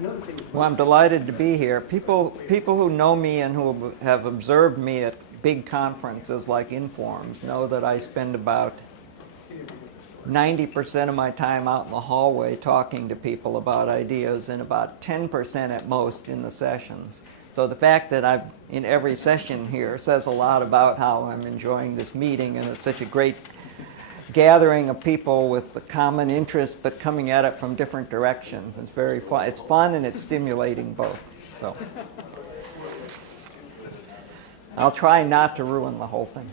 Well, I'm delighted to be here. People who know me and who have observed me at big conferences like Informs know that I spend about 90% of my time out in the hallway talking to people about ideas and about 10% at most in the sessions. So the fact that I'm in every session here says a lot about how I'm enjoying this meeting, and it's such a great gathering of people with a common interest but coming at it from different directions. It's very fun. It's fun and it's stimulating both. So I'll try not to ruin the whole thing.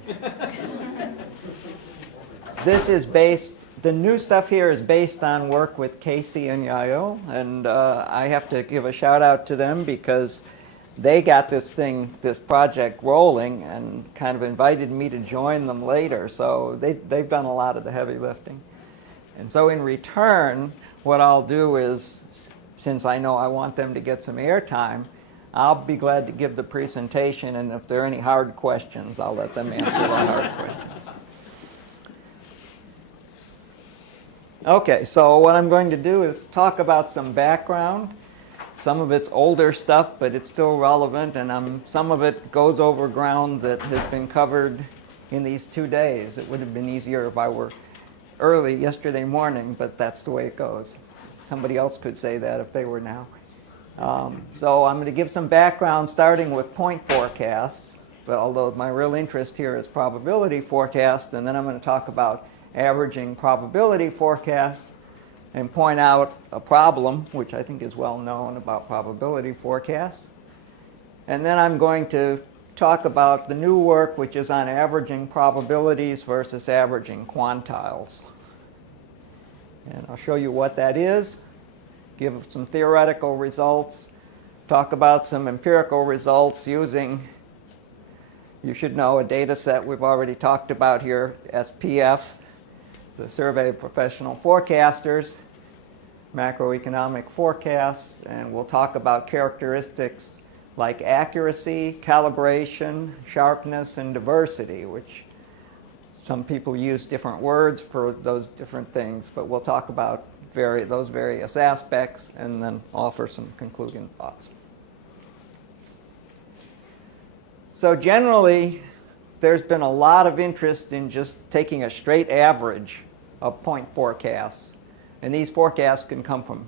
This is based, the new stuff here is based on work with Casey and Yael, and I have to give a shout out to them because they got this project rolling and kind of invited me to join them later. So they've done a lot of the heavy lifting. And so in return, what I'll do is, since I know I want them to get some airtime, I'll be glad to give the presentation, and if there are any hard questions, I'll let them answer the hard questions. Okay, so what I'm going to do is talk about some background. Some of it's older stuff, but it's still relevant, and some of it goes over ground that has been covered in these 2 days. It would have been easier if I were early yesterday morning, but that's the way it goes. Somebody else could say that if they were now. So I'm going to give some background starting with point forecasts, but although my real interest here is probability forecast, and then I'm going to talk about averaging probability forecasts, and point out a problem, which I think is well known about probability forecasts. And then I'm going to talk about the new work, which is on averaging probabilities versus averaging quantiles. And I'll show you what that is, give some theoretical results, talk about some empirical results using, you should know, a data set we've already talked about here, SPF, the Survey of Professional Forecasters, macroeconomic forecasts, and we'll talk about characteristics like accuracy, calibration, sharpness, and diversity, which some people use different words for those different things, but we'll talk about those various aspects and then offer some concluding thoughts. So generally, there's been a lot of interest in just taking a straight average of point forecasts. And these forecasts can come from,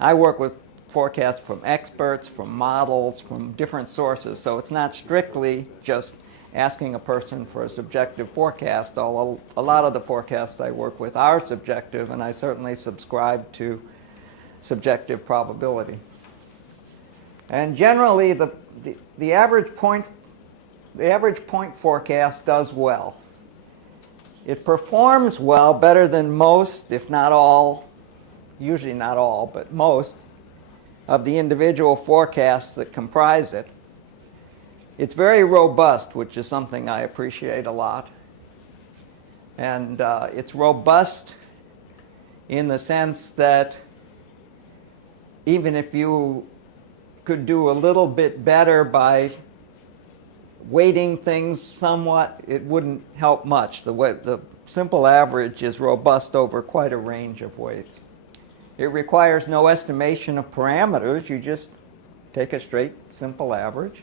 I work with forecasts from experts, from models, from different sources. So it's not strictly just asking a person for a subjective forecast, although a lot of the forecasts I work with are subjective, and I certainly subscribe to subjective probability. And generally, the average point forecast does well. It performs well, better than most, if not all, usually not all, but most of the individual forecasts that comprise it. It's very robust, which is something I appreciate a lot. And it's robust in the sense that even if you could do a little bit better by weighting things somewhat, it wouldn't help much. The simple average is robust over quite a range of weights. It requires no estimation of parameters. You just take a straight, simple average.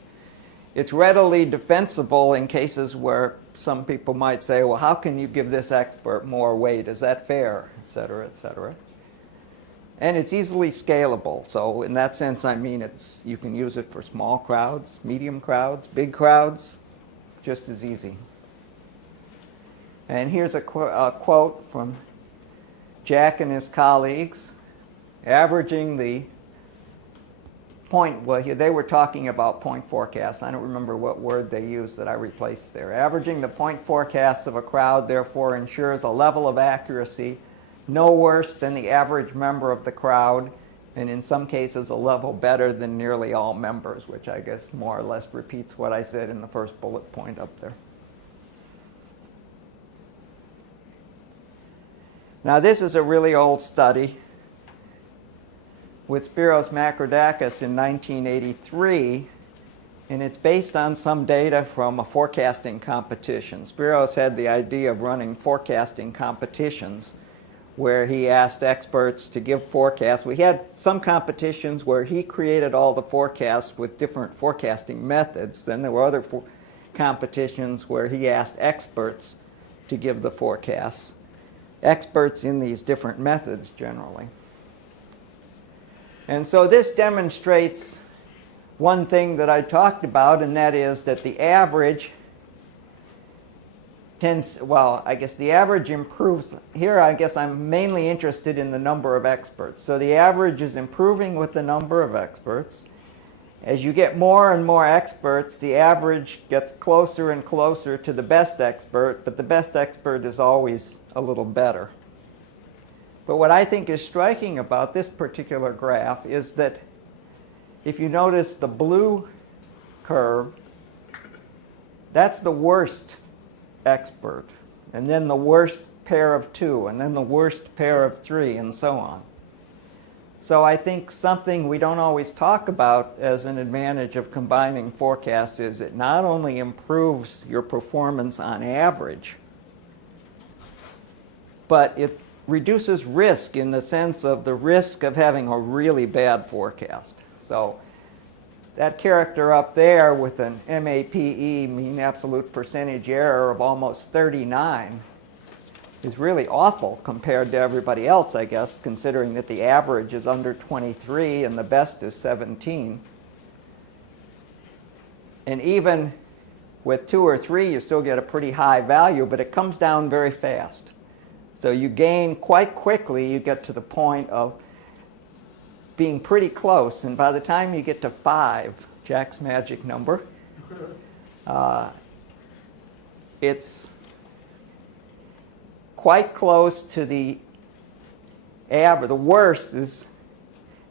It's readily defensible in cases where some people might say, well, how can you give this expert more weight? Is that fair? Et cetera, et cetera. And it's easily scalable. So in that sense, I mean, you can use it for small crowds, medium crowds, big crowds, just as easy. And here's a quote from Jack and his colleagues, averaging the point, well, they were talking about point forecasts. I don't remember what word they used that I replaced there. Averaging the point forecasts of a crowd, therefore, ensures a level of accuracy no worse than the average member of the crowd, and in some cases a level better than nearly all members, which I guess more or less repeats what I said in the first bullet point up there. Now this is a really old study with Spiros Makrodakis in 1983, and it's based on some data from a forecasting competition. Spiros had the idea of running forecasting competitions where he asked experts to give forecasts. We had some competitions where he created all the forecasts with different forecasting methods. Then there were other competitions where he asked experts to give the forecasts. Experts in these different methods generally. And so this demonstrates one thing that I talked about, and that is that the average tends, well, I guess the average improves. Here, I guess I'm mainly interested in the number of experts. So the average is improving with the number of experts. As you get more and more experts, the average gets closer and closer to the best expert, but the best expert is always a little better. But what I think is striking about this particular graph is that if you notice the blue curve, that's the worst expert, and then the worst pair of 2, and then the worst pair of 3, and so on. So I think something we don't always talk about as an advantage of combining forecasts is it not only improves your performance on average, but it reduces risk in the sense of the risk of having a really bad forecast. So that character up there with an MAPE, mean absolute percentage error, of almost 39 is really awful compared to everybody else, I guess, considering that the average is under 23 and the best is 17. And even with 2 or 3, you still get a pretty high value, but it comes down very fast. So you gain quite quickly, you get to the point of being pretty close, and by the time you get to 5, Jack's magic number, it's quite close to the average. The worst is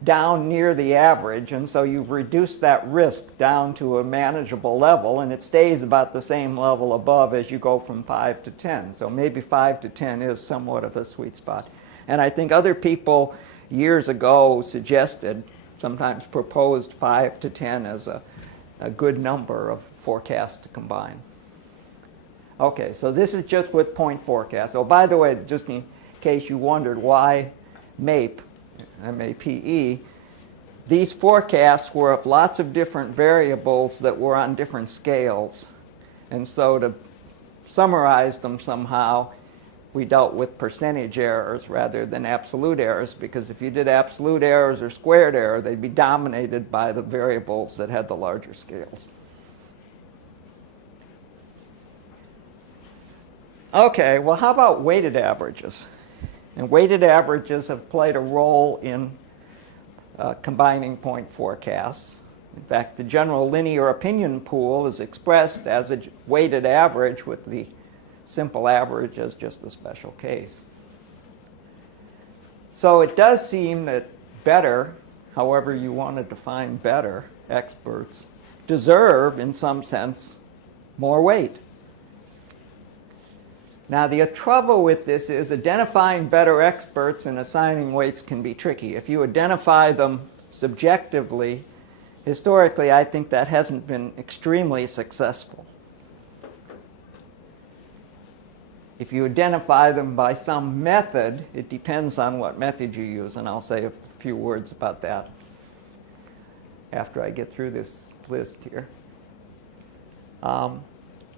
down near the average, and so you've reduced that risk down to a manageable level, and it stays about the same level above as you go from 5 to 10. So maybe 5 to 10 is somewhat of a sweet spot. And I think other people years ago suggested, sometimes proposed 5 to 10 as a good number of forecasts to combine. Okay, so this is just with point forecasts. Oh, by the way, just in case you wondered why MAPE, M-A-P-E, these forecasts were of lots of different variables that were on different scales. And so to summarize them somehow, we dealt with percentage errors rather than absolute errors, because if you did absolute errors or squared error, they'd be dominated by the variables that had the larger scales. Okay, well, how about weighted averages? And weighted averages have played a role in combining point forecasts. In fact, the general linear opinion pool is expressed as a weighted average with the simple average as just a special case. So it does seem that better, however you want to define better, experts deserve, in some sense, more weight. Now, the trouble with this is identifying better experts and assigning weights can be tricky. If you identify them subjectively, historically, I think that hasn't been extremely successful. If you identify them by some method, it depends on what method you use, and I'll say a few words about that after I get through this list here.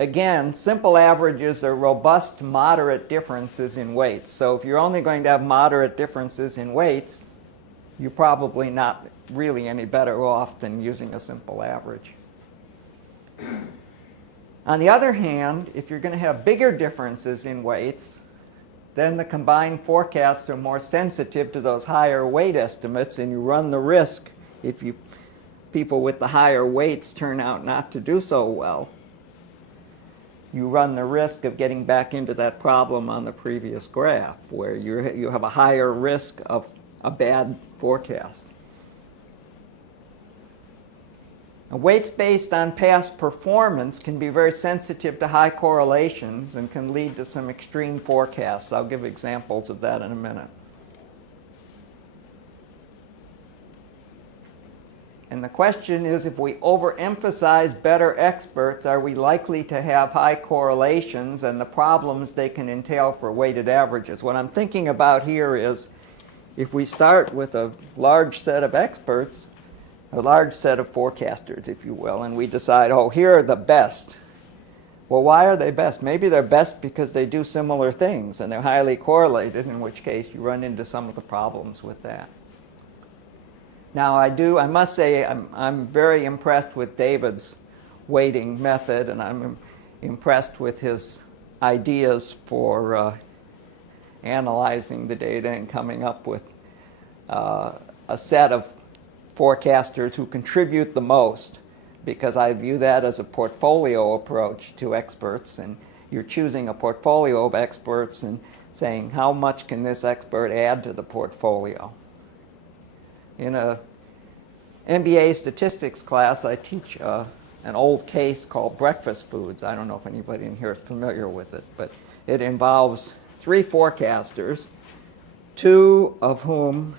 Again, simple averages are robust, moderate differences in weights. So if you're only going to have moderate differences in weights, you're probably not really any better off than using a simple average. On the other hand, if you're going to have bigger differences in weights, then the combined forecasts are more sensitive to those higher weight estimates, and you run the risk, if people with the higher weights turn out not to do so well, you run the risk of getting back into that problem on the previous graph, where you have a higher risk of a bad forecast. Now, weights based on past performance can be very sensitive to high correlations and can lead to some extreme forecasts. I'll give examples of that in a minute. And the question is, if we overemphasize better experts, are we likely to have high correlations and the problems they can entail for weighted averages? What I'm thinking about here is, if we start with a large set of experts, a large set of forecasters, if you will, and we decide, oh, here are the best. Well, why are they best? Maybe they're best because they do similar things and they're highly correlated, in which case you run into some of the problems with that. Now, I must say, I'm very impressed with David's weighting method, and I'm impressed with his ideas for analyzing the data and coming up with a set of forecasters who contribute the most, because I view that as a portfolio approach to experts, and you're choosing a portfolio of experts and saying, how much can this expert add to the portfolio? In a MBA statistics class, I teach an old case called breakfast foods. I don't know if anybody in here is familiar with it, but it involves 3 forecasters, 2 of whom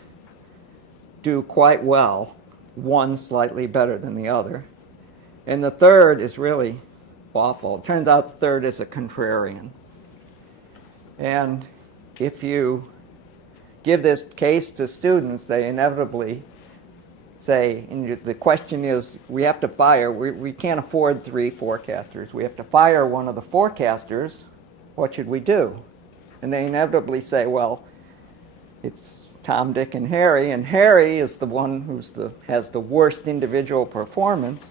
do quite well, 1 slightly better than the other. And the third is really awful. It turns out the third is a contrarian. And if you give this case to students, they inevitably say, and the question is, we have to fire, we can't afford 3 forecasters. We have to fire one of the forecasters. What should we do? And they inevitably say, well, it's Tom, Dick, and Harry is the one has the worst individual performance.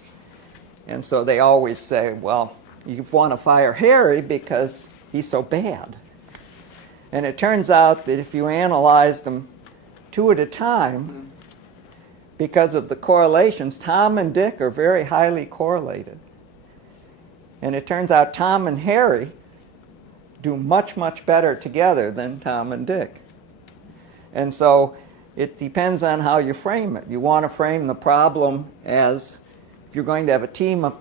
And so they always say, well, you want to fire Harry because he's so bad. And it turns out that if you analyze them 2 at a time, because of the correlations, Tom and Dick are very highly correlated. And it turns out Tom and Harry do much, much better together than Tom and Dick. And so it depends on how you frame it. You want to frame the problem as, if you're going to have a team of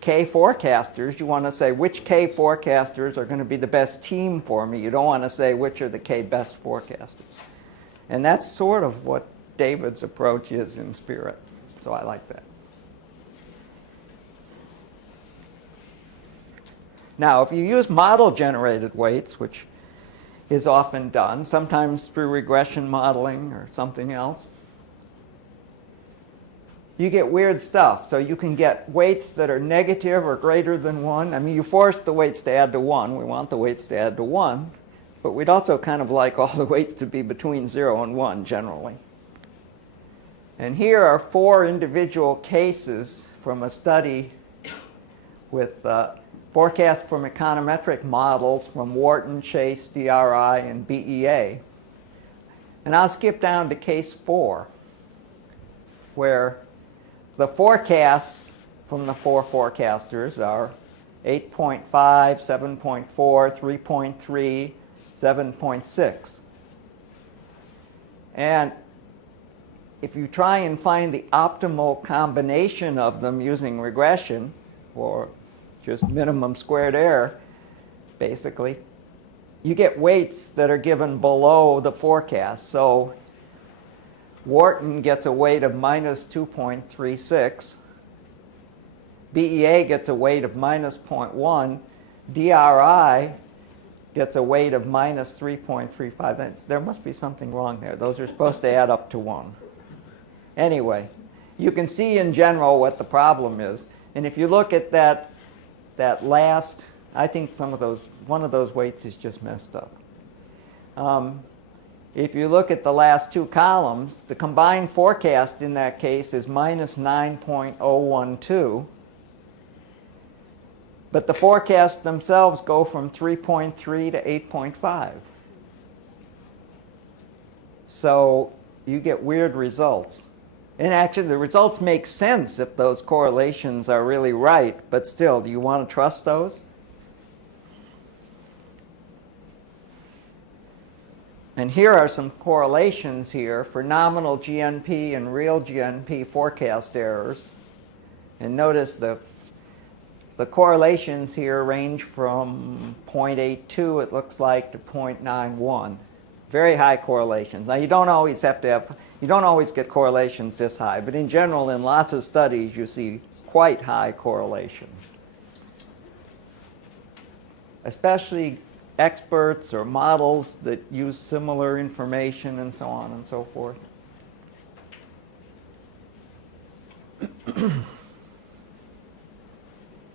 K forecasters, you want to say which K forecasters are going to be the best team for me. You don't want to say which are the K best forecasters. And that's sort of what David's approach is in spirit. So I like that. Now, if you use model-generated weights, which is often done, sometimes through regression modeling or something else, you get weird stuff. So you can get weights that are negative or greater than 1. I mean, you force the weights to add to 1. We want the weights to add to 1. But we'd also kind of like all the weights to be between 0 and 1 generally. And here are 4 individual cases from a study with forecast from econometric models from Wharton, Chase, DRI, and BEA. And I'll skip down to case 4, where the forecasts from the 4 forecasters are 8.5, 7.4, 3.3, 7.6. And if you try and find the optimal combination of them using regression, or just minimum squared error, basically, you get weights that are given below the forecast. So Wharton gets a weight of minus 2.36. BEA gets a weight of minus 0.1. DRI gets a weight of minus 3.35. There must be something wrong there. Those are supposed to add up to 1. Anyway, you can see in general what the problem is. And if you look at that last, I think one of those weights is just messed up. If you look at the last 2 columns, the combined forecast in that case is minus 9.012. But the forecasts themselves go from 3.3 to 8.5. So you get weird results. And actually, the results make sense if those correlations are really right. But still, do you want to trust those? And here are some correlations here for nominal GNP and real GNP forecast errors. And notice the correlations here range from 0.82, it looks like, to 0.91. very high correlations. Now you don't always get correlations this high, but in general in lots of studies you see quite high correlations. Especially experts or models that use similar information and so on and so forth.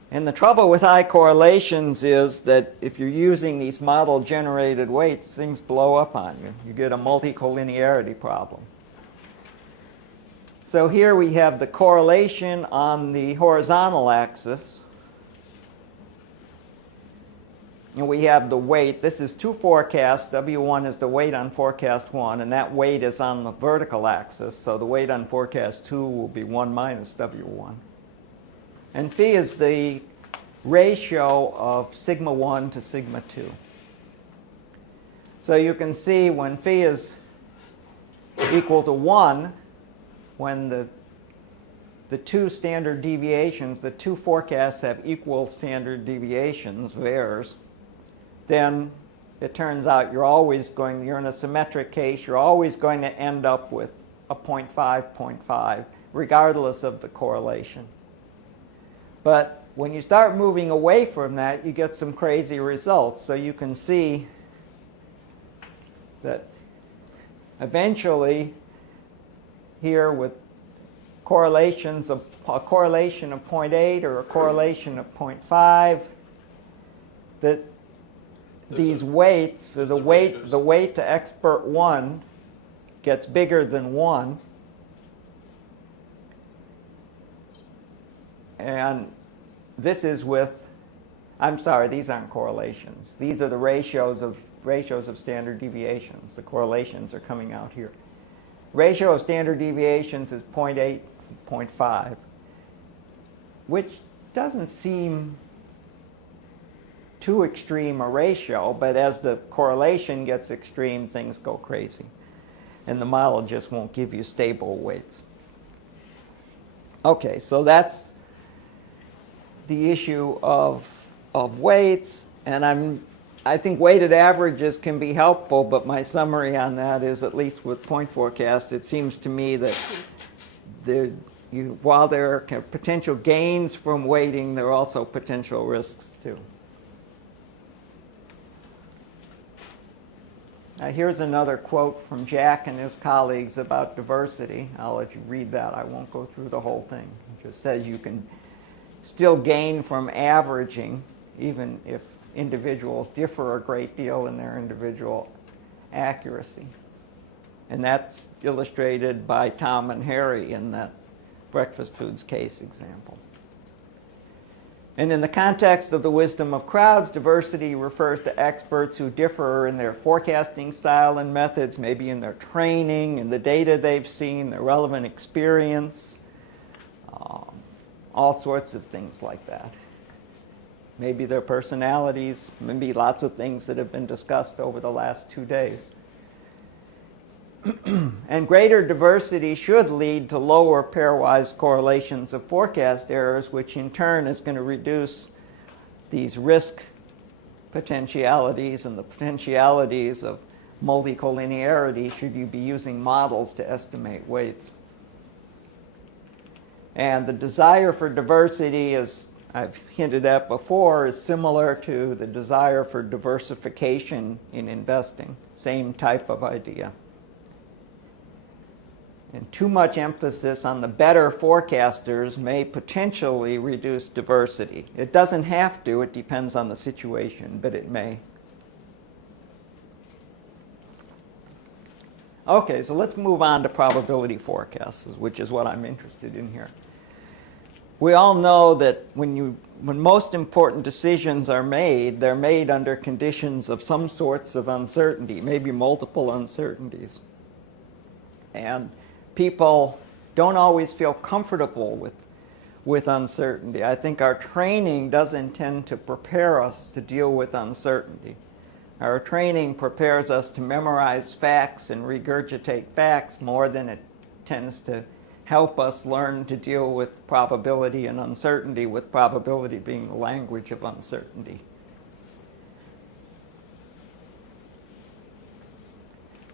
And the trouble with high correlations is that if you're using these model-generated weights, things blow up on you. You get a multicollinearity problem. So here we have the correlation on the horizontal axis. And we have the weight. This is two forecasts. W1 is the weight on forecast 1, and that weight is on the vertical axis. So the weight on forecast 2 will be 1 minus W1. And phi is the ratio of sigma 1 to sigma 2. So you can see when phi is equal to 1, when the two standard deviations, the two forecasts have equal standard deviations of errors, then it turns out you're in a symmetric case, you're always going to end up with a 0.5, 0.5, regardless of the correlation. But when you start moving away from that, you get some crazy results. So you can see that eventually here with correlations of a correlation of 0.8 or a correlation of 0.5, that these weights, so the weight to expert 1 gets bigger than 1. And this is with, I'm sorry, these aren't correlations. These are the ratios of standard deviations. The correlations are coming out here. Ratio of standard deviations is 0.8, 0.5, which doesn't seem too extreme a ratio, but as the correlation gets extreme, things go crazy. And the model just won't give you stable weights. Okay, so that's the issue of weights, and I think weighted averages can be helpful, but my summary on that is, at least with point forecast, it seems to me that while there are potential gains from weighting, there are also potential risks too. Now here's another quote from Jack and his colleagues about diversity. I'll let you read that. I won't go through the whole thing. It just says you can still gain from averaging, even if individuals differ a great deal in their individual accuracy. And that's illustrated by Tom and Harry in that breakfast foods case example. And in the context of the wisdom of crowds, diversity refers to experts who differ in their forecasting style and methods, maybe in their training, in the data they've seen, their relevant experience, all sorts of things like that. Maybe their personalities, maybe lots of things that have been discussed over the last 2 days. And greater diversity should lead to lower pairwise correlations of forecast errors, which in turn is going to reduce these risk potentialities and the potentialities of multicollinearity should you be using models to estimate weights. And the desire for diversity, as I've hinted at before, is similar to the desire for diversification in investing. Same type of idea. And too much emphasis on the better forecasters may potentially reduce diversity. It doesn't have to, it depends on the situation, but it may. Okay, so let's move on to probability forecasts, which is what I'm interested in here. We all know that when most important decisions are made, they're made under conditions of some sorts of uncertainty, maybe multiple uncertainties. And people don't always feel comfortable with uncertainty. I think our training does intend to prepare us to deal with uncertainty. Our training prepares us to memorize facts and regurgitate facts more than it tends to help us learn to deal with probability and uncertainty, with probability being the language of uncertainty.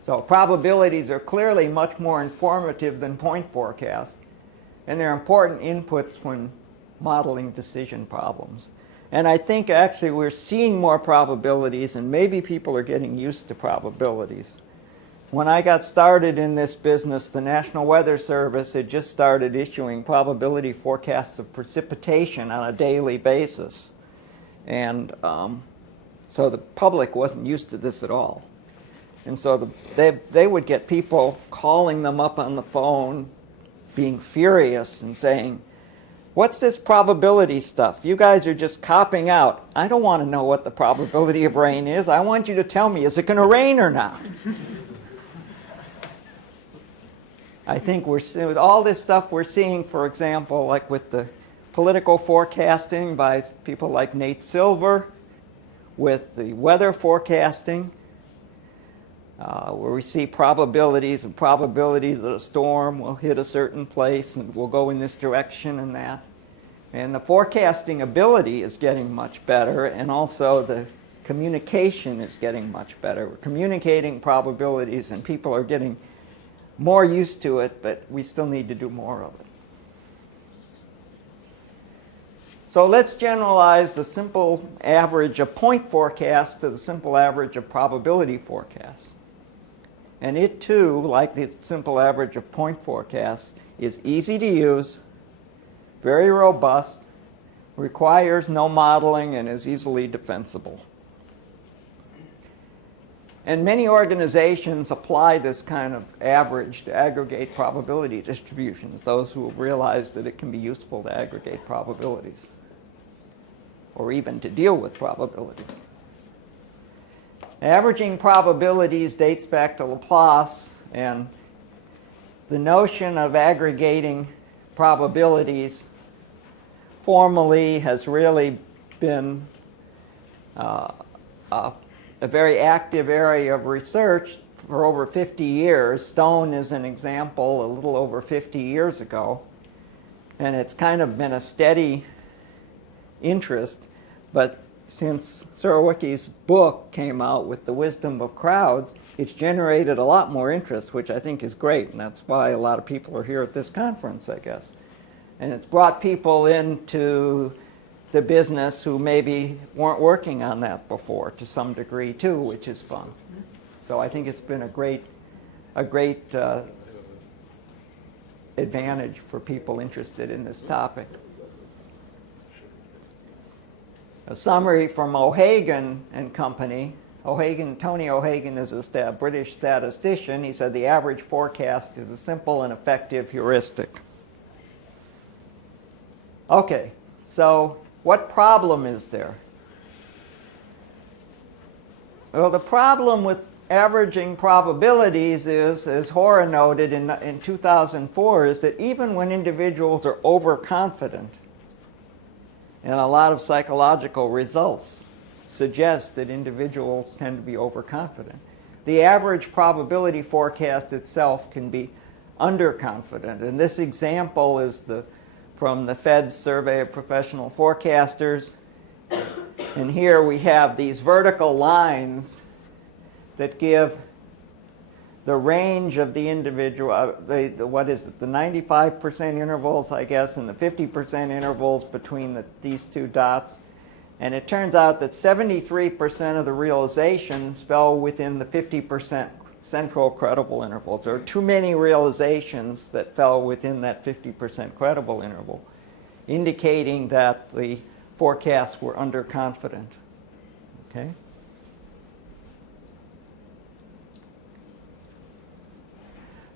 So probabilities are clearly much more informative than point forecasts, and they're important inputs when modeling decision problems. And I think actually we're seeing more probabilities, and maybe people are getting used to probabilities. When I got started in this business, the National Weather Service had just started issuing probability forecasts of precipitation on a daily basis. And so the public wasn't used to this at all. And so they would get people calling them up on the phone, being furious and saying, "What's this probability stuff? You guys are just copping out. I don't want to know what the probability of rain is. I want you to tell me, is it going to rain or not?" I think with all this stuff we're seeing, for example, like with the political forecasting by people like Nate Silver, with the weather forecasting, where we see probabilities and probability that a storm will hit a certain place and will go in this direction and that. And the forecasting ability is getting much better, and also the communication is getting much better. We're communicating probabilities, and people are getting more used to it, but we still need to do more of it. So let's generalize the simple average of point forecasts to the simple average of probability forecasts. And it too, like the simple average of point forecasts, is easy to use, very robust, requires no modeling, and is easily defensible. And many organizations apply this kind of average to aggregate probability distributions, those who have realized that it can be useful to aggregate probabilities, or even to deal with probabilities. Averaging probabilities dates back to Laplace, and the notion of aggregating probabilities formally has really been a very active area of research for over 50 years. Stone is an example a little over 50 years ago, and it's kind of been a steady interest. But since Surowiecki's book came out with The Wisdom of Crowds, it's generated a lot more interest, which I think is great, and that's why a lot of people are here at this conference, I guess. And it's brought people into the business who maybe weren't working on that before to some degree too, which is fun. So I think it's been a great advantage for people interested in this topic. A summary from O'Hagan and Company. Tony O'Hagan is a British statistician. He said the average forecast is a simple and effective heuristic. Okay, so what problem is there? Well, the problem with averaging probabilities is, as Hora noted in 2004, is that even when individuals are overconfident, and a lot of psychological results suggest that individuals tend to be overconfident, the average probability forecast itself can be underconfident. And this example is from the Fed's Survey of Professional Forecasters. And here we have these vertical lines that give the range of the individual, the 95% intervals, I guess, and the 50% intervals between these two dots. And it turns out that 73% of the realizations fell within the 50% central credible interval. There are too many realizations that fell within that 50% credible interval, indicating that the forecasts were underconfident. Okay?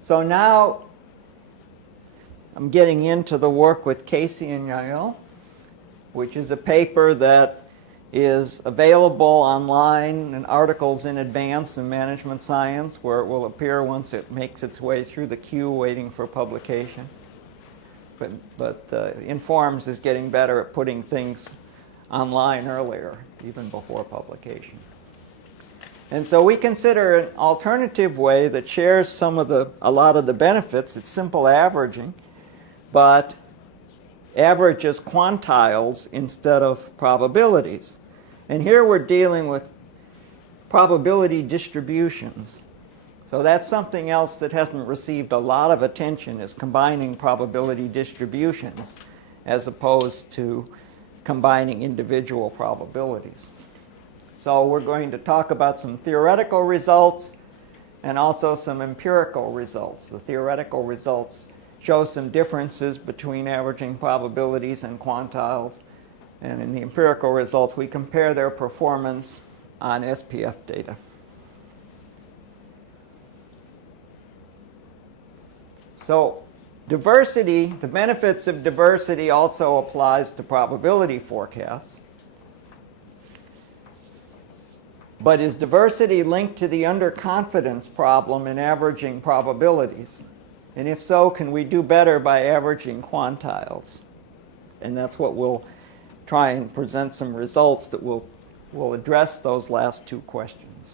So now I'm getting into the work with Casey and Yael, which is a paper that is available online in Articles in Advance in Management Science, where it will appear once it makes its way through the queue waiting for publication. But Informs is getting better at putting things online earlier, even before publication. And so we consider an alternative way that shares a lot of the benefits. It's simple averaging, but averages quantiles instead of probabilities. And here we're dealing with probability distributions. So that's something else that hasn't received a lot of attention, is combining probability distributions as opposed to combining individual probabilities. So we're going to talk about some theoretical results and also some empirical results. The theoretical results show some differences between averaging probabilities and quantiles. And in the empirical results, we compare their performance on SPF data. So diversity, the benefits of diversity also applies to probability forecasts. But is diversity linked to the underconfidence problem in averaging probabilities? And if so, can we do better by averaging quantiles? And that's what we'll try and present some results that will address those last two questions.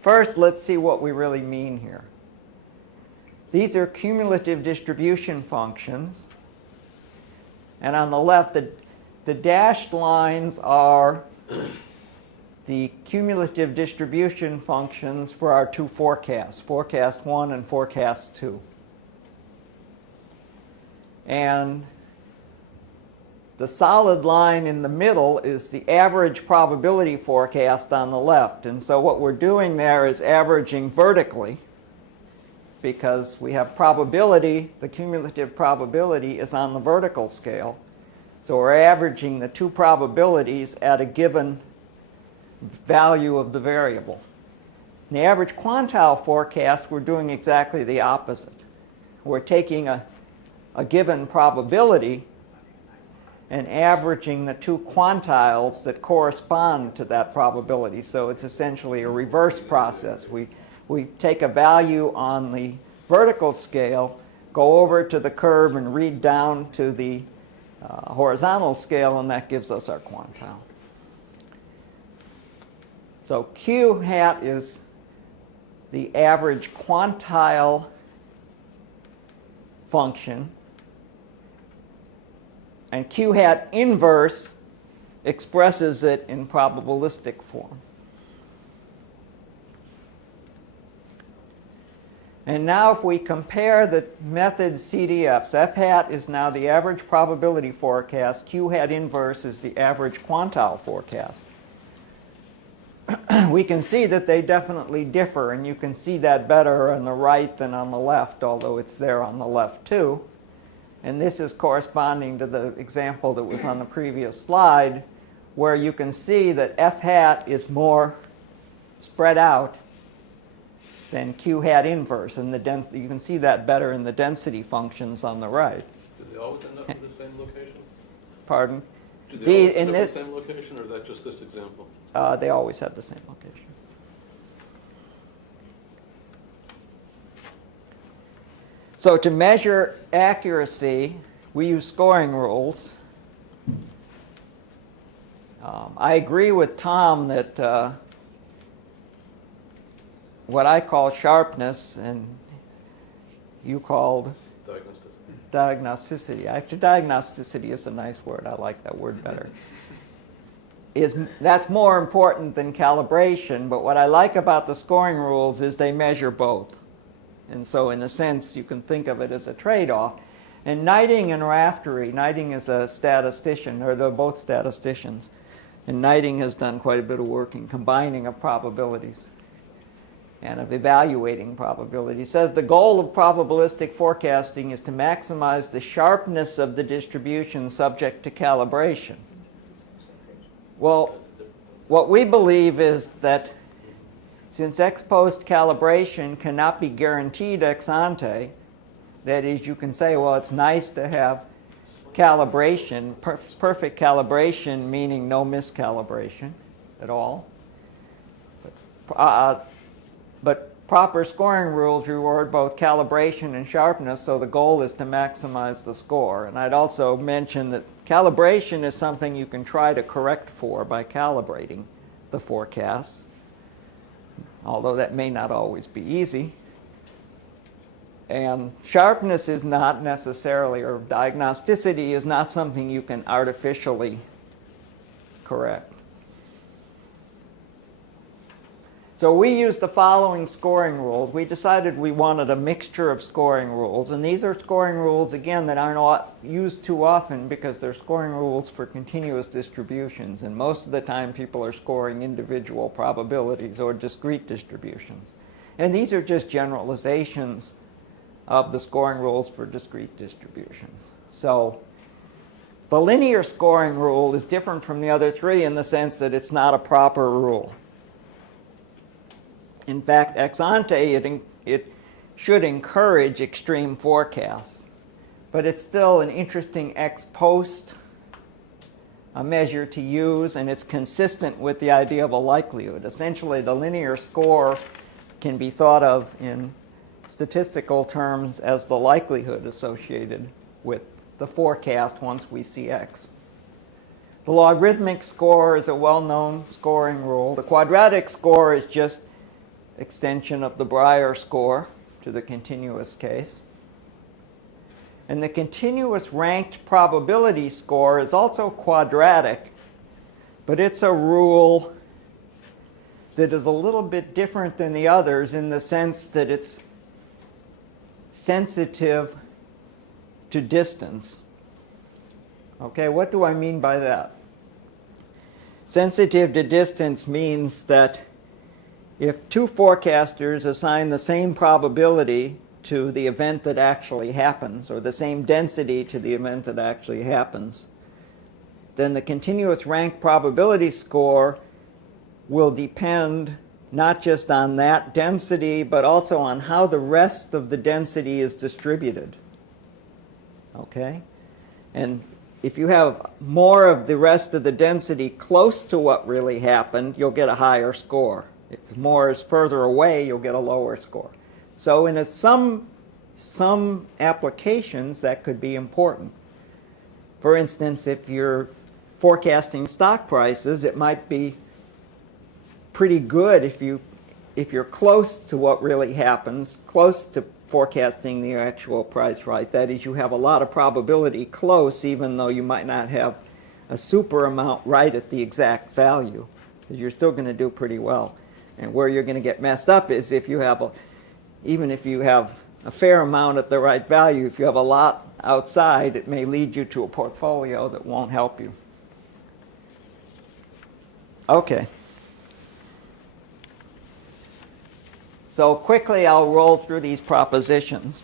First, let's see what we really mean here. These are cumulative distribution functions. And on the left, the dashed lines are the cumulative distribution functions for our two forecasts, forecast 1 and forecast 2. And the solid line in the middle is the average probability forecast on the left. And so what we're doing there is averaging vertically, because we have probability, the cumulative probability is on the vertical scale. So we're averaging the two probabilities at a given value of the variable. In the average quantile forecast, we're doing exactly the opposite. We're taking a given probability and averaging the two quantiles that correspond to that probability. So it's essentially a reverse process. We take a value on the vertical scale, go over to the curve and read down to the horizontal scale, and that gives us our quantile. So Q hat is the average quantile function, and Q hat inverse expresses it in probabilistic form. And now if we compare the methods CDFs, F hat is now the average probability forecast, Q hat inverse is the average quantile forecast. We can see that they definitely differ, and you can see that better on the right than on the left, although it's there on the left too. And this is corresponding to the example that was on the previous slide, where you can see that F hat is more spread out than Q hat inverse, and you can see that better in the density functions on the right. Do they always end up in the same location? Pardon? Do they always end up in the same location, or is that just this example? They always have the same location. So to measure accuracy, we use scoring rules. I agree with Tom that what I call sharpness and you called diagnosticity. Actually, diagnosticity is a nice word. I like that word better. That's more important than calibration, but what I like about the scoring rules is they measure both. And so in a sense, you can think of it as a trade-off. And Knighting and Raftery, Knighting is a statistician, or they're both statisticians, and Knighting has done quite a bit of work in combining of probabilities and of evaluating probability. He says the goal of probabilistic forecasting is to maximize the sharpness of the distribution subject to calibration. Well, what we believe is that since ex post calibration cannot be guaranteed ex ante, that is, you can say, well, it's nice to have calibration, perfect calibration, meaning no miscalibration at all. But proper scoring rules reward both calibration and sharpness, so the goal is to maximize the score. And I'd also mention that calibration is something you can try to correct for by calibrating the forecasts, although that may not always be easy. And sharpness is not necessarily, or diagnosticity is not something you can artificially correct. So we used the following scoring rules. We decided we wanted a mixture of scoring rules. And these are scoring rules, again, that aren't used too often because they're scoring rules for continuous distributions. And most of the time, people are scoring individual probabilities or discrete distributions. And these are just generalizations of the scoring rules for discrete distributions. So the linear scoring rule is different from the other three in the sense that it's not a proper rule. In fact, ex ante, it should encourage extreme forecasts. But it's still an interesting ex post measure to use, and it's consistent with the idea of a likelihood. Essentially, the linear score can be thought of in statistical terms as the likelihood associated with the forecast once we see x. The logarithmic score is a well-known scoring rule. The quadratic score is just extension of the Breyer score to the continuous case. And the continuous ranked probability score is also quadratic, but it's a rule that is a little bit different than the others in the sense that it's sensitive to distance. Okay, what do I mean by that? Sensitive to distance means that if two forecasters assign the same probability to the event that actually happens, or the same density to the event that actually happens, then the continuous ranked probability score will depend not just on that density, but also on how the rest of the density is distributed. Okay? And if you have more of the rest of the density close to what really happened, you'll get a higher score. If more is further away, you'll get a lower score. So in some applications, that could be important. For instance, if you're forecasting stock prices, it might be pretty good if you're close to what really happens, close to forecasting the actual price right. That is, you have a lot of probability close, even though you might not have a super amount right at the exact value, because you're still going to do pretty well. And where you're going to get messed up is if you have even if you have a fair amount at the right value, if you have a lot outside, it may lead you to a portfolio that won't help you. Okay. So quickly, I'll roll through these propositions.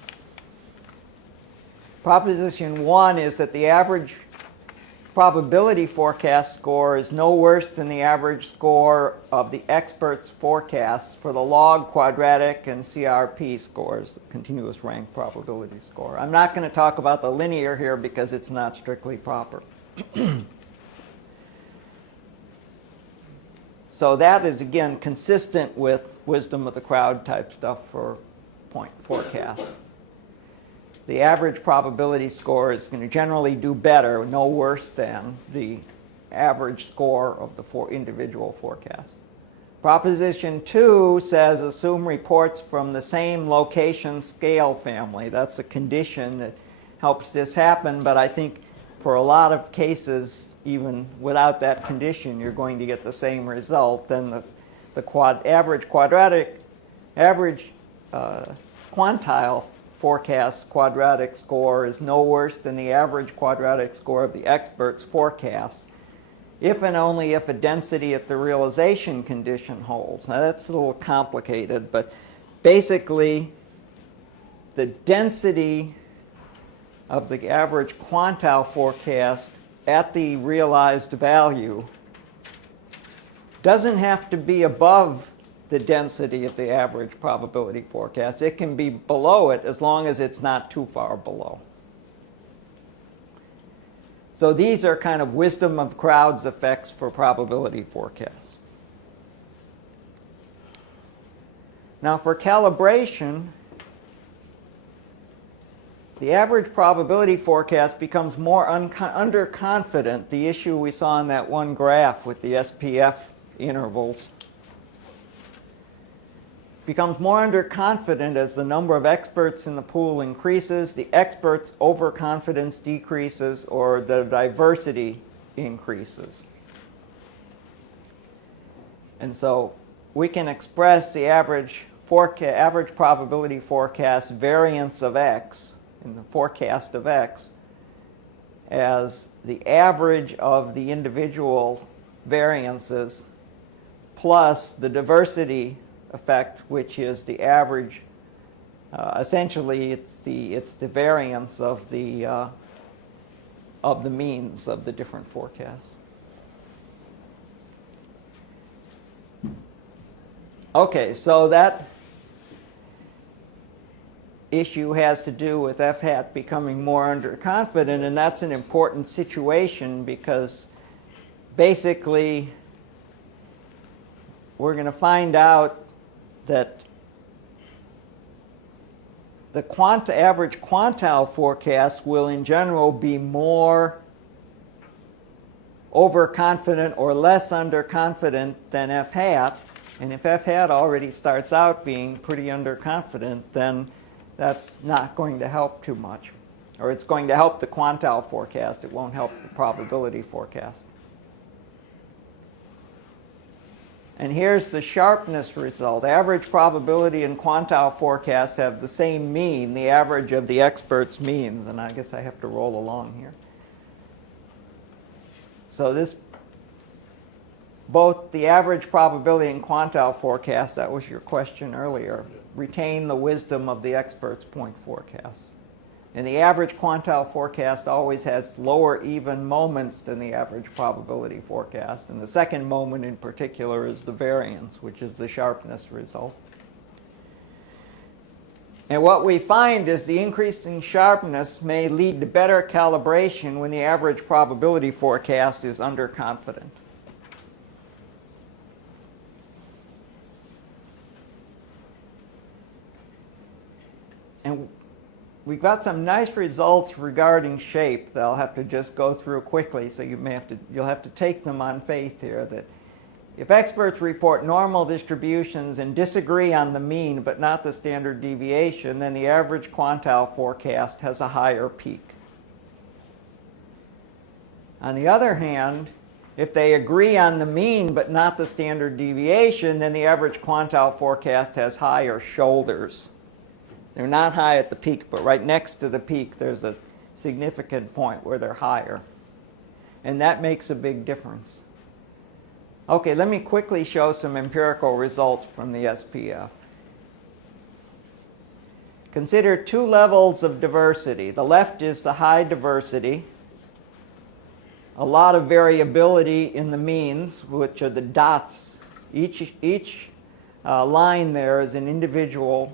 Proposition 1 is that the average probability forecast score is no worse than the average score of the experts' forecasts for the log, quadratic, and CRP scores, continuous ranked probability score. I'm not going to talk about the linear here because it's not strictly proper. So that is, again, consistent with wisdom of the crowd type stuff for point forecasts. The average probability score is going to generally do better, no worse than the average score of the individual forecasts. Proposition 2 says assume reports from the same location scale family. That's a condition that helps this happen, but I think for a lot of cases, even without that condition, you're going to get the same result. Then the average quantile forecast quadratic score is no worse than the average quadratic score of the experts' forecast, if and only if a density at the realization condition holds. Now that's a little complicated, but basically the density of the average quantile forecast at the realized value doesn't have to be above the density of the average probability forecast. It can be below it as long as it's not too far below. So these are kind of wisdom of crowds effects for probability forecasts. Now for calibration, the average probability forecast becomes more underconfident, the issue we saw in that one graph with the SPF intervals. Becomes more underconfident as the number of experts in the pool increases, the experts' overconfidence decreases, or the diversity increases. And so we can express the average probability forecast variance of x in the forecast of x as the average of the individual variances plus the diversity effect, which is the average. Essentially, it's the variance of the means of the different forecasts. Okay, so that issue has to do with f hat becoming more underconfident, and that's an important situation because basically we're going to find out that the average quantile forecast will in general be more overconfident or less underconfident than f hat. And if f hat already starts out being pretty underconfident, then that's not going to help too much. Or it's going to help the quantile forecast. It won't help the probability forecast. And here's the sharpness result. Average probability and quantile forecasts have the same mean, the average of the experts' means. And I guess I have to roll along here. So this, both the average probability and quantile forecast, that was your question earlier, retain the wisdom of the experts' point forecasts. And the average quantile forecast always has lower even moments than the average probability forecast. And the second moment in particular is the variance, which is the sharpness result. And what we find is the increase in sharpness may lead to better calibration when the average probability forecast is underconfident. And we've got some nice results regarding shape that I'll have to just go through quickly, so you'll have to take them on faith here. That if experts report normal distributions and disagree on the mean but not the standard deviation, then the average quantile forecast has a higher peak. On the other hand, if they agree on the mean but not the standard deviation, then the average quantile forecast has higher shoulders. They're not high at the peak, but right next to the peak there's a significant point where they're higher. And that makes a big difference. Okay, let me quickly show some empirical results from the SPF. Consider two levels of diversity. The left is the high diversity. A lot of variability in the means, which are the dots. Each line there is an individual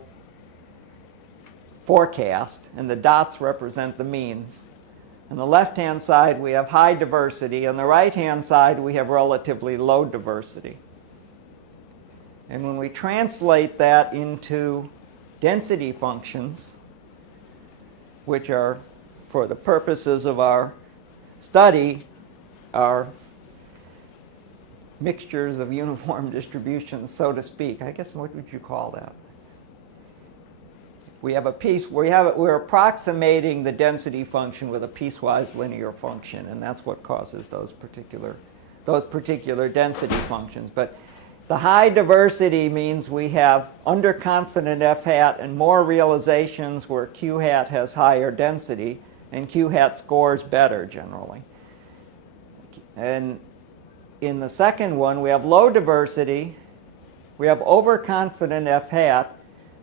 forecast, and the dots represent the means. On the left-hand side, we have high diversity. On the right-hand side, we have relatively low diversity. And when we translate that into density functions, which are, for the purposes of our study, are mixtures of uniform distributions, so to speak. I guess, what would you call that? We have a piece, we're approximating the density function with a piecewise linear function, and that's what causes those particular density functions. But the high diversity means we have underconfident f hat and more realizations where q hat has higher density, and q hat scores better generally. And in the second one, we have low diversity, we have overconfident f hat,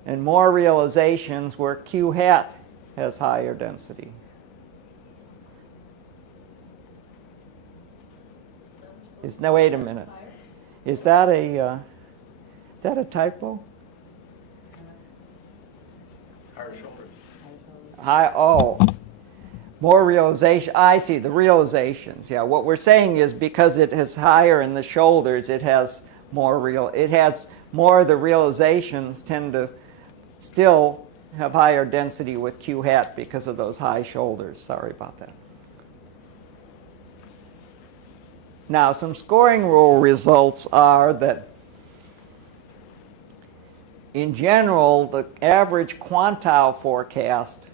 and more realizations where q hat has higher density. No, wait a minute. Is that a typo? Higher shoulders. More realization. I see, the realizations. Yeah, what we're saying is because it is higher in the shoulders, it has more of the realizations tend to still have higher density with q hat because of those high shoulders. Sorry about that. Now, some scoring rule results are that in general, the average quantile forecast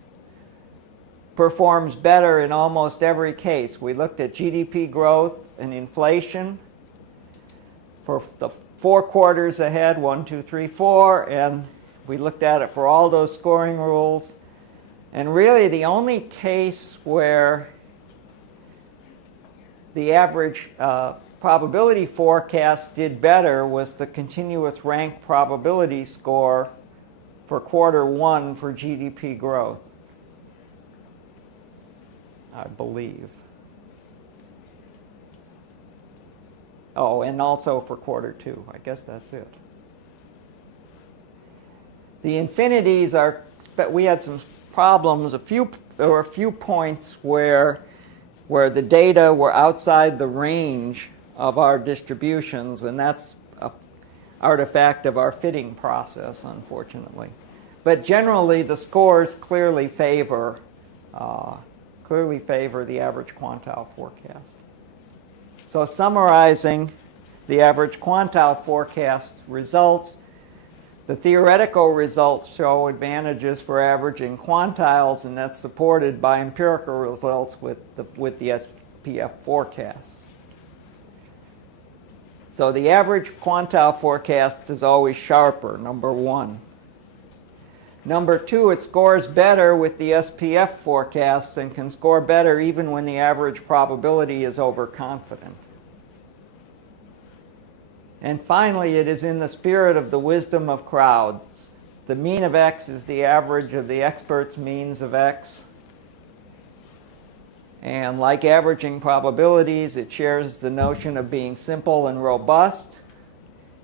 performs better in almost every case. We looked at GDP growth and inflation for the 4 quarters ahead, 1, 2, 3, 4, and we looked at it for all those scoring rules. And really the only case where the average probability forecast did better was the continuous rank probability score for quarter 1 for GDP growth, I believe. Oh, and also for quarter 2. I guess that's it. The infinities are, but we had some problems. There were a few points where the data were outside the range of our distributions, and that's an artifact of our fitting process, unfortunately. But generally, the scores clearly favor the average quantile forecast. So summarizing the average quantile forecast results, the theoretical results show advantages for averaging quantiles, and that's supported by empirical results with the SPF forecasts. So the average quantile forecast is always sharper, number 1. Number 2, it scores better with the SPF forecast and can score better even when the average probability is overconfident. And finally, it is in the spirit of the wisdom of crowds. The mean of X is the average of the experts' means of X. And like averaging probabilities, it shares the notion of being simple and robust.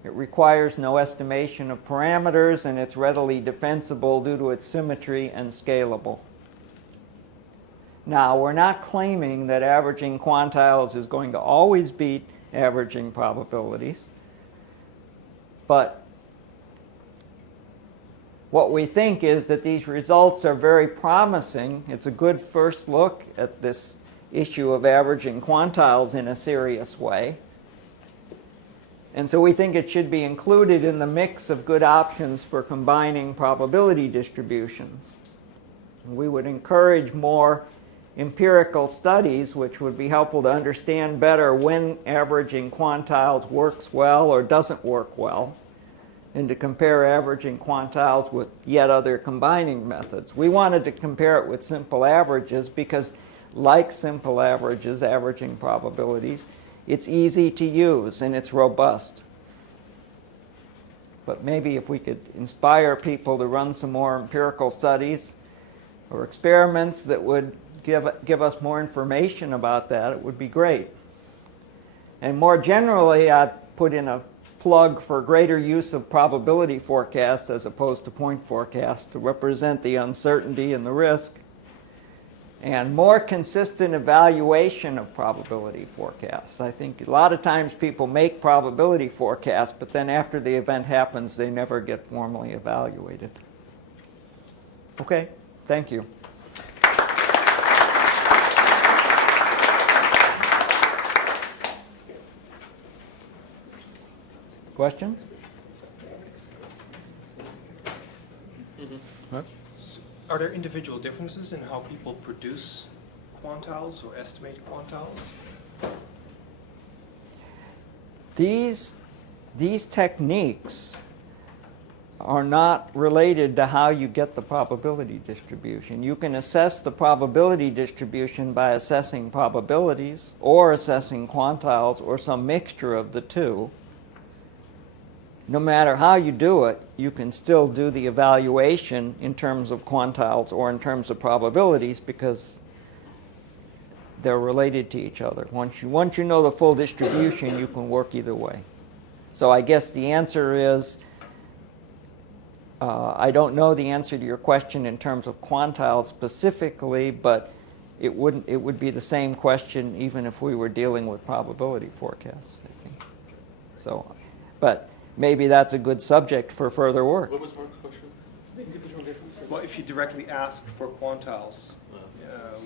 It requires no estimation of parameters, and it's readily defensible due to its symmetry and scalable. Now, we're not claiming that averaging quantiles is going to always beat averaging probabilities, but what we think is that these results are very promising. It's a good first look at this issue of averaging quantiles in a serious way. And so we think it should be included in the mix of good options for combining probability distributions. We would encourage more empirical studies, which would be helpful to understand better when averaging quantiles works well or doesn't work well, and to compare averaging quantiles with yet other combining methods. We wanted to compare it with simple averages because, like simple averages, averaging probabilities, it's easy to use and it's robust. But maybe if we could inspire people to run some more empirical studies or experiments that would give us more information about that, it would be great. And more generally, I'd put in a plug for greater use of probability forecasts as opposed to point forecasts to represent the uncertainty and the risk, and more consistent evaluation of probability forecasts. I think a lot of times people make probability forecasts, but then after the event happens, they never get formally evaluated. Okay, thank you. Questions? Are there individual differences in how people produce quantiles or estimate quantiles? These techniques are not related to how you get the probability distribution. You can assess the probability distribution by assessing probabilities or assessing quantiles or some mixture of the two. No matter how you do it, you can still do the evaluation in terms of quantiles or in terms of probabilities because they're related to each other. Once you know the full distribution, you can work either way. So I guess the answer is, I don't know the answer to your question in terms of quantiles specifically, but it would be the same question even if we were dealing with probability forecasts, I think. So, but maybe that's a good subject for further work. What was Mark's question? Well, if you directly ask for quantiles,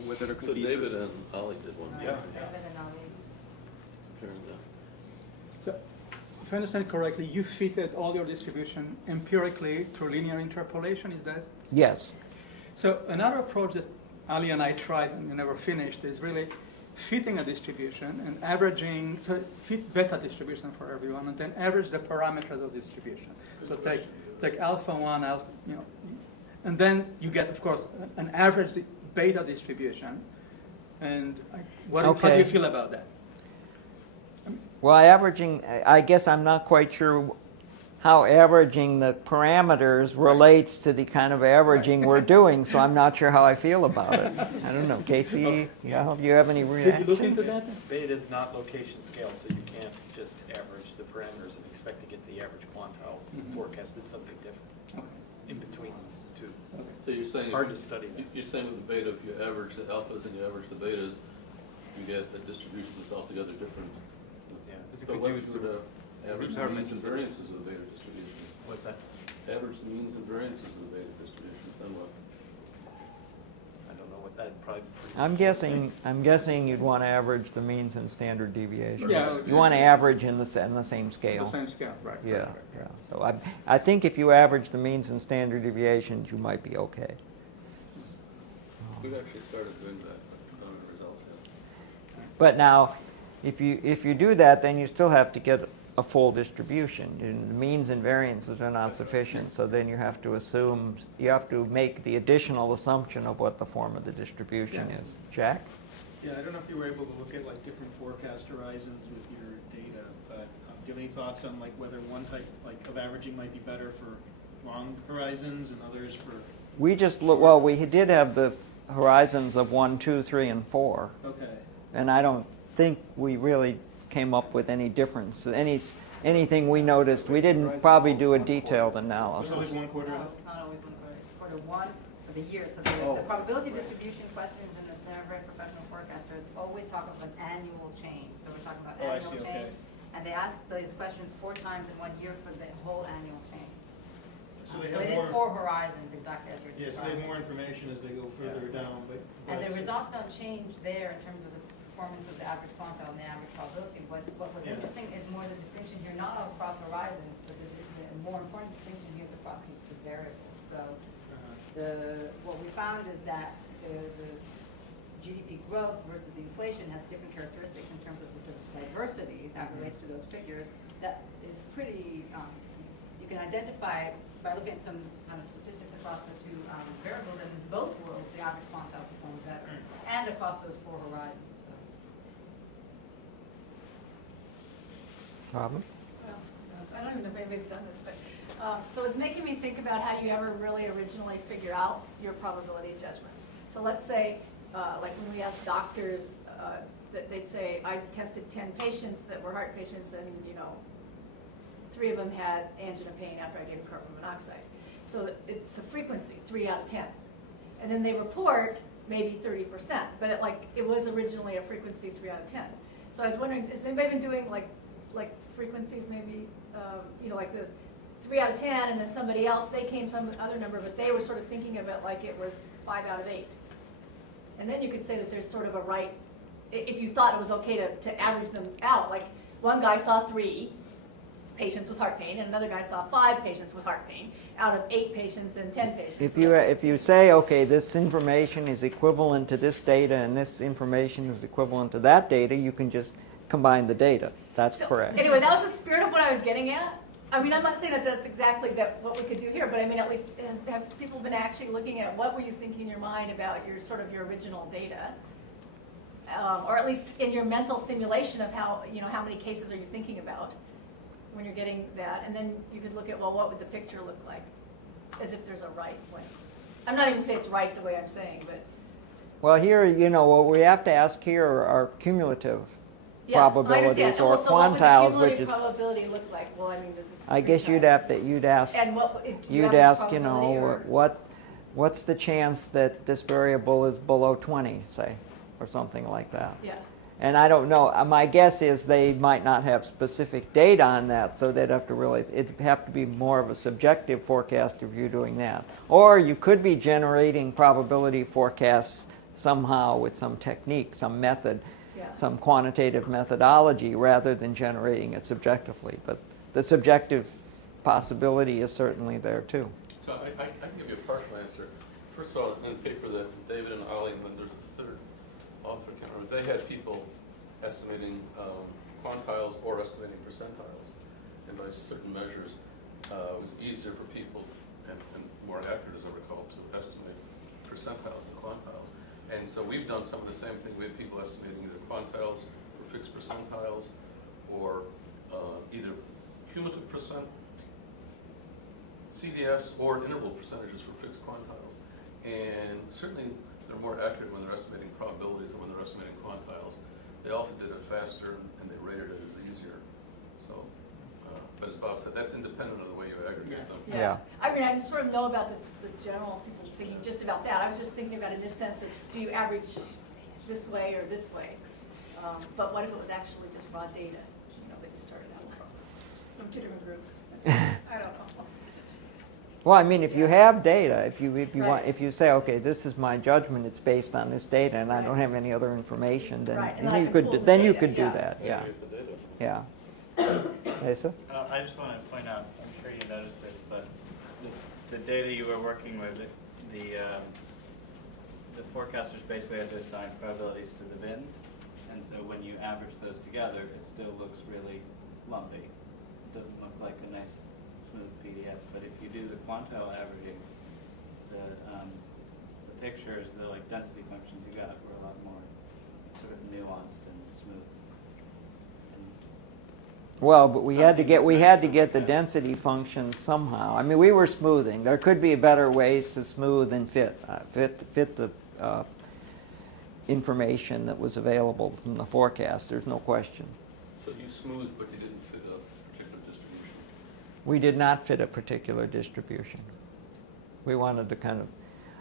whether there could So be... David and Ollie did one. Yeah. So, if I understand correctly, you fitted all your distribution empirically through linear interpolation, is that? Yes. So another approach that Ali and I tried and never finished is really fitting a distribution and averaging, so fit beta distribution for everyone, and then average the parameters of distribution. So take alpha 1, alpha, and then you get, of course, an average beta distribution. And how do you feel about that? Well, averaging, I guess I'm not quite sure how averaging the parameters relates to the kind of averaging we're doing, so I'm not sure how I feel about it. I don't know. Casey, do you have any reactions? Did you look into that? Beta is not location scale, so you can't just average the parameters and expect to get the average quantile forecast. It's something different in between those two. So you're saying Hard to study that. You're saying with the beta, if you average the alphas and you average the betas, you get a distribution that's altogether different. Yeah, it's a So good what use would average the means and Requirements. variances of the beta distribution? What's that? Average the means and variances of the beta distribution, then what? I don't know what that probably. I'm guessing you'd want to average the means and standard deviations. Yeah. You want to average in the same scale. The same scale, right. Yeah, right. yeah. So I think if you average the means and standard deviations, you might be okay. We've actually started doing that, but none of the results yet. But now, if you do that, then you still have to get a full distribution. And the means and variances are not sufficient, so then you have to make the additional assumption of what the form of the distribution is. Jack? Yeah, I don't know if you were able to look at like different forecast horizons with your data, but do you have any thoughts on like whether one type of averaging might be better for long horizons and others for? We just look. Well, we did have the horizons of 1, 2, 3, and 4, Okay. and I don't think we really came up with any difference. Anything we noticed, we didn't probably do a detailed There's always analysis. one quarter. No, it's not always one quarter. It's quarter one for the year. So the probability distribution questions in the Standard Professional Forecasters always talk about annual change. So we're talking about Oh, I annual see, change. okay. And they ask those questions 4 times in 1 year for the whole annual change. So they So it have is more. 4 horizons, exactly as you're Yeah, so they have describing. more information as they go further down, but. And the results don't change there in terms of the performance of the average quantile and the average probability. What was Yeah. interesting is more the distinction here, not across horizons, but the more important distinction here is across the variables. So what we found is that the GDP growth versus the inflation has different characteristics in terms of the diversity that relates to those figures. That is pretty, you can identify by looking at some kind of statistics across the 2 variables, and in both worlds, the average quantile performs better, and across those 4 horizons. Problem? Well, I don't even know if anybody's done this, but, so it's making me think about how do you ever really originally figure out your probability judgments. So let's say, like when we ask doctors, that they'd say, I tested 10 patients that were heart patients and, 3 of them had angina pain after I gave them carbon monoxide. So it's a frequency, 3 out of 10. And then they report maybe 30%, but it was originally a frequency 3 out of 10. So I was wondering, has anybody been doing like frequencies maybe, like the 3 out of 10, and then somebody else, they came some other number, but they were sort of thinking of it like it was 5 out of 8. And then you could say that there's sort of a right, if you thought it was okay to average them out, like one guy saw 3 patients with heart pain, and another guy saw 5 patients with heart pain out of 8 patients and 10 patients. If you say, okay, this information is equivalent to this data and this information is equivalent to that data, you can just combine the data. That's So, correct. Anyway, that was the spirit of what I was getting at. I mean, I'm not saying that that's exactly what we could do here, but I mean, at least have people been actually looking at what were you thinking in your mind about your original data, or at least in your mental simulation of how many cases are you thinking about when you're getting that, and then you could look at, well, what would the picture look like, as if there's a right way. I'm not even saying it's right the way I'm saying, but Well, here, what we have to ask here are cumulative yes, I probabilities understand. or Well, so what would the quantiles, which cumulative is. probability look like? Well, I mean, this is I guess 3 you'd times. ask. And what do you You'd have this ask, probability or- what's the chance that this variable is below 20, say, or something like that. Yeah. And I don't know. My guess is they might not have specific data on that, so they'd have to realize it'd have to be more of a subjective forecast if you're doing that. Or you could be generating probability forecasts somehow with some technique, some method, Yeah. some quantitative methodology, rather than generating it subjectively. But the subjective possibility is certainly there too. So I can give you a partial answer. First of all, in the paper that David and Ollie, and then there's a third author, I can't remember, they had people estimating quantiles or estimating percentiles. And by certain measures, it was easier for people and more accurate, as I recall, to estimate percentiles and quantiles. And so we've done some of the same thing. We have people estimating either quantiles or fixed percentiles, or either cumulative percent, CDFs, or interval percentages for fixed quantiles. And certainly they're more accurate when they're estimating probabilities than when they're estimating quantiles. They also did it faster, and they rated it as easier. So, but as Bob said, that's independent of the way you aggregate them. Yeah. I mean, I sort of know about the general people thinking just about that. I was just thinking about in this sense of, do you average this way or this way? But what if it was actually just raw data? You know, that you started out from two different groups. I don't know. Well, I mean, if you have data, if you Right. want, if you say, okay, this is my judgment, it's based on this data, and I don't have any other information, then Right, and then I you can could pull do, the then you data, could do yeah. that. Yeah. Aggregate the data. Yeah. Lisa? I just want to point out, I'm sure you noticed this, but the data you were working with, the forecasters basically had to assign probabilities to the bins, and so when you average those together, it still looks really lumpy. It doesn't look like a nice smooth PDF, but if you do the quantile averaging, the pictures, the like density functions you got were a lot more sort of nuanced and smooth. Well, but we had to Something get the that's density function somehow. I mean, we were smoothing. There could be better ways to smooth and fit the information that was available from the forecast. There's no question. So you smoothed, but you didn't fit a particular distribution. We did not fit a particular distribution. We wanted to kind of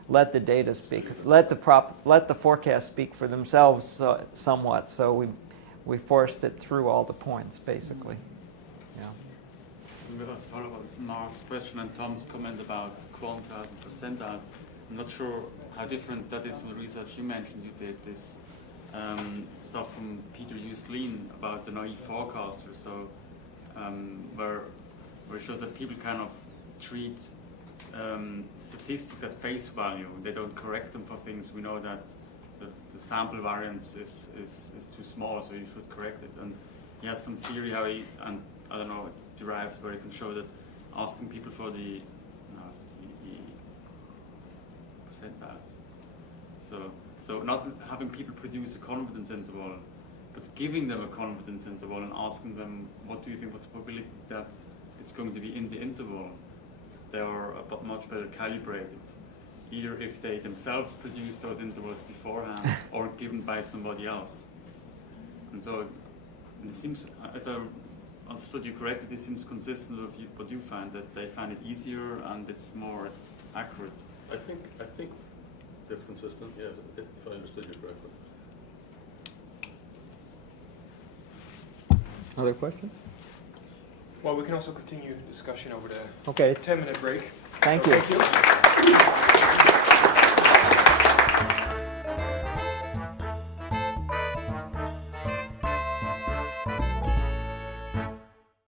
let the data speak, let the forecast speak for themselves somewhat. So we forced it through all the points, basically. Yeah. So as follow up Mark's question and Tom's comment about quantiles and percentiles, I'm not sure how different that is from the research you mentioned. You did this stuff from Peter Uslein about the naive forecaster, so where it shows that people kind of treat statistics at face value. They don't correct them for things. We know that the sample variance is too small, so you should correct it. And he has some theory how he, and I don't know, derived where he can show that asking people for the percentiles. So not having people produce a confidence interval, but giving them a confidence interval and asking them, what do you think, what's the probability that it's going to be in the interval? They are much better calibrated, either if they themselves produce those intervals beforehand or given by somebody else. And so it seems, if I understood you correctly, this seems consistent with what you find, that they find it easier and it's more accurate. I think that's consistent, yeah, if I understood you correctly. Other questions? Well, we can also continue discussion over the Okay. 10-minute break. Thank So you. Thank you.